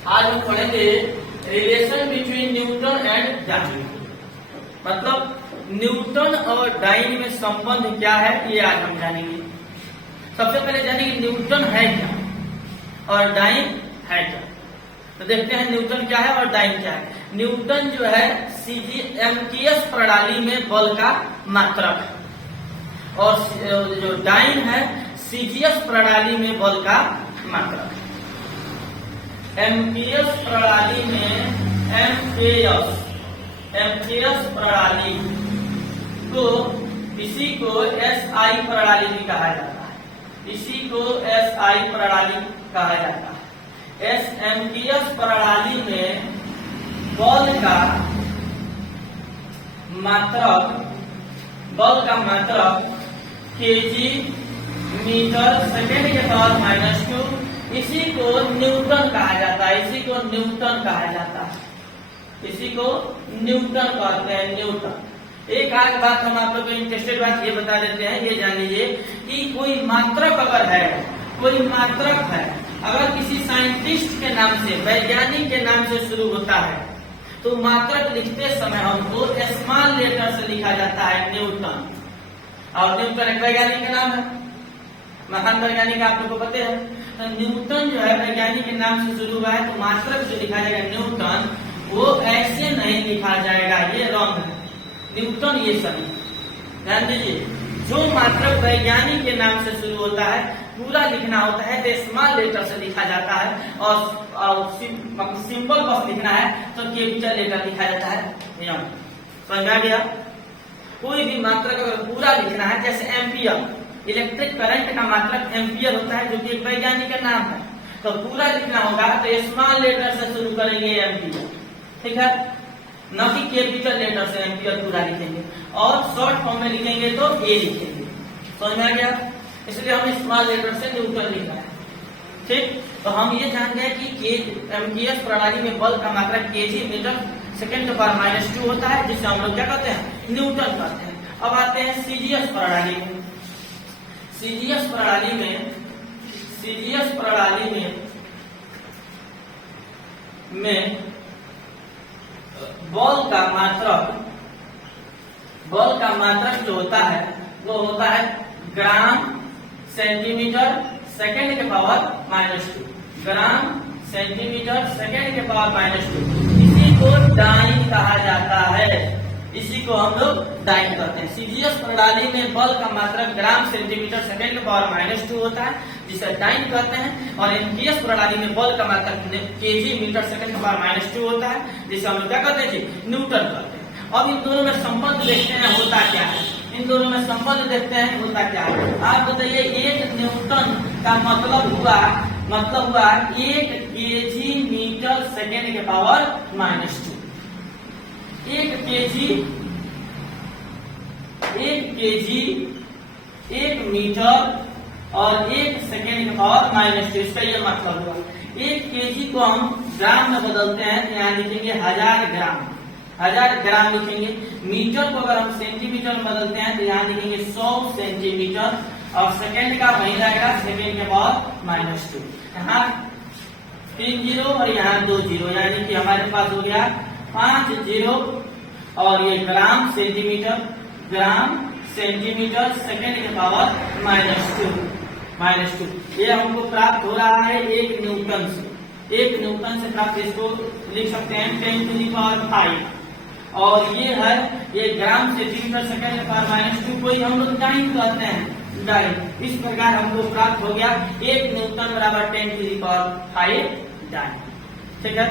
आज हम पढ़ेंगे relation between newton and dyne. मतलब न्यूटन और डाइन में संबंध क्या है ये आज हम जानेंगे। सबसे पहले जानेंगे न्यूटन है क्या और डाइन है क्या। तो देखते हैं न्यूटन क्या है और डाइन क्या है। न्यूटन जो है एमकेएस प्रणाली में बल का मात्रक है और जो डाइन है सीजीएस प्रणाली में बल का मात्रक है। एमकेएस प्रणाली में एमकेएस प्रणाली को इसी को एसआई प्रणाली भी कहा जाता है। इसी को एसआई प्रणाली कहा जाता है। एमकेएस प्रणाली में बल का मात्रक केजी मीटर सेकेंड के पावर -2। इसी को न्यूटन कहा जाता है। इसी को न्यूटन कहा जाता है। इसी को न्यूटन कहते हैं। न्यूटन। एक आध बात हम आप लोग को इंटरेस्टेड बात ये बता देते हैं, ये जान लीजिए कि कोई मात्रक अगर है, कोई मात्रक है अगर किसी साइंटिस्ट के नाम से, वैज्ञानिक के नाम से शुरू होता है तो मात्रक लिखते समय हमको स्मॉल लेटर से लिखा जाता है न्यूटन। और न्यूटन एक वैज्ञानिक का नाम है, महान वैज्ञानिक आप लोग को पता है। तो न्यूटन जो है वैज्ञानिक के नाम से शुरू हुआ है तो मात्रक जो लिखा जाएगा न्यूटन, वो ऐसे नहीं लिखा जाएगा, ये रॉन्ग है। न्यूटन ये सही ध्यान दीजिए। जो मात्रक वैज्ञानिक के नाम से शुरू होता है पूरा लिखना होता है तो स्मॉल लेटर से लिखा जाता है और सिंपल बस लिखना है तो कैपिटल लेटर लिखा जाता है। समझ आ गया। कोई भी मात्रक अगर पूरा लिखना है, जैसे एम्पियर, इलेक्ट्रिक करंट का मात्रक एम्पियर होता है जो कि एक वैज्ञानिक का नाम है, तो पूरा लिखना होगा तो स्मॉल लेटर से शुरू करेंगे एम्पियर, ठीक है, न कि कैपिटल लेटर से एम्पियर पूरा लिखेंगे। और शॉर्ट फॉर्म में लिखेंगे तो ए लिखेंगे। समझ में आ गया। इसलिए हम स्मॉल लेटर से न्यूटन लिखा है, ठीक। तो हम ये जान गए कि एमकेएस प्रणाली में बल का मात्रक केजी मीटर सेकेंड के पावर -2 होता है, जिससे हम लोग क्या कहते हैं, न्यूटन कहते हैं। अब आते हैं सीजीएस प्रणाली में। सीजीएस प्रणाली में बल का मात्रक जो होता है वो होता है ग्राम सेंटीमीटर सेकेंड के पावर -2। ग्राम सेंटीमीटर सेकेंड के पावर -2। इसी को डाइन कहा जाता है। इसी को हम लोग डाइन करते हैं। सीजीएस प्रणाली में बल का मात्रक ग्राम सेंटीमीटर सेकेंड के पावर -2 होता है, जिसे डाइन कहते हैं। और एमकेएस प्रणाली में बल का मात्रक केजी मीटर सेकेंड के पावर -2 होता है, जिसे हम लोग क्या कहते हैं जी, न्यूटन कहते हैं। अब इन दोनों में संबंध देखते हैं होता क्या है। इन दोनों में संबंध देखते हैं होता क्या है। आप बताइए, एक न्यूटन का मतलब हुआ 1 केजी मीटर सेकेंड के पावर -2। 1 केजी 1 मीटर और 1 सेकेंड के पावर -2। इसका ये मतलब हुआ 1 केजी को हम ग्राम में बदलते हैं तो यहाँ लिखेंगे 1000 ग्राम। 1000 ग्राम लिखेंगे। मीटर को अगर हम सेंटीमीटर में बदलते हैं तो यहाँ लिखेंगे 100 सेंटीमीटर। और सेकेंड का वही रहेगा सेकेंड के पावर -2। यहाँ 3 जीरो और यहाँ 2 जीरो, यानी कि हमारे पास हो गया 5 जीरो। और ये ग्राम सेंटीमीटर सेकेंड के पावर -2। ये हमको प्राप्त हो रहा है 1 न्यूटन से। 1 न्यूटन से प्राप्त, इसको लिख सकते हैं 10⁵। और ये है ये ग्राम सेंटीमीटर सेकेंड के पावर -2 को हम लोग डाइन कहते हैं। डाइन। इस प्रकार हमको प्राप्त हो गया 1 न्यूटन बराबर 10⁵ डाइन, ठीक है।